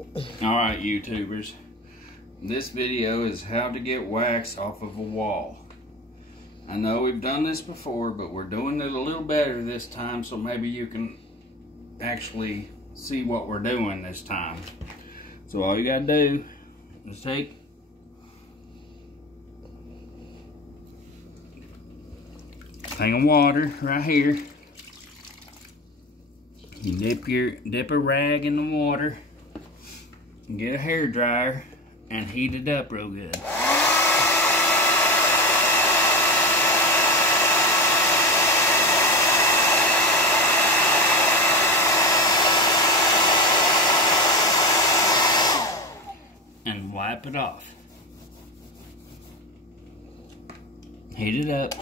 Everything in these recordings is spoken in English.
Alright, YouTubers, this video is how to get wax off of a wall. I know we've done this before, but we're doing it a little better this time, so maybe you can actually see what we're doing this time. So all you gotta do is take a thing of water right here. You dip a rag in the water and get a hair dryer and heat it up real good. And wipe it off. Heat it up.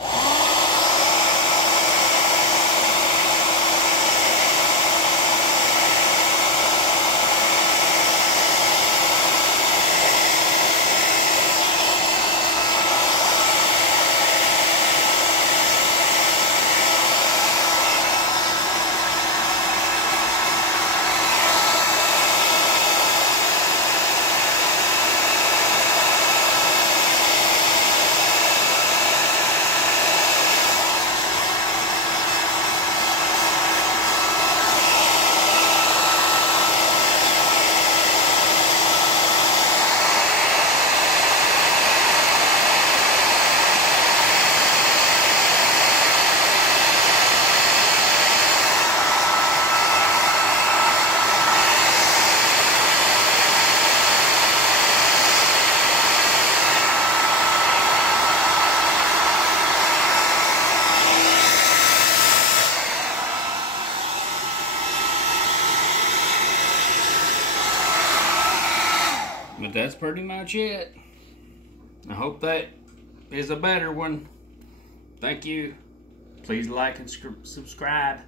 But that's pretty much it. I hope that is a better one. Thank you. Please like and subscribe.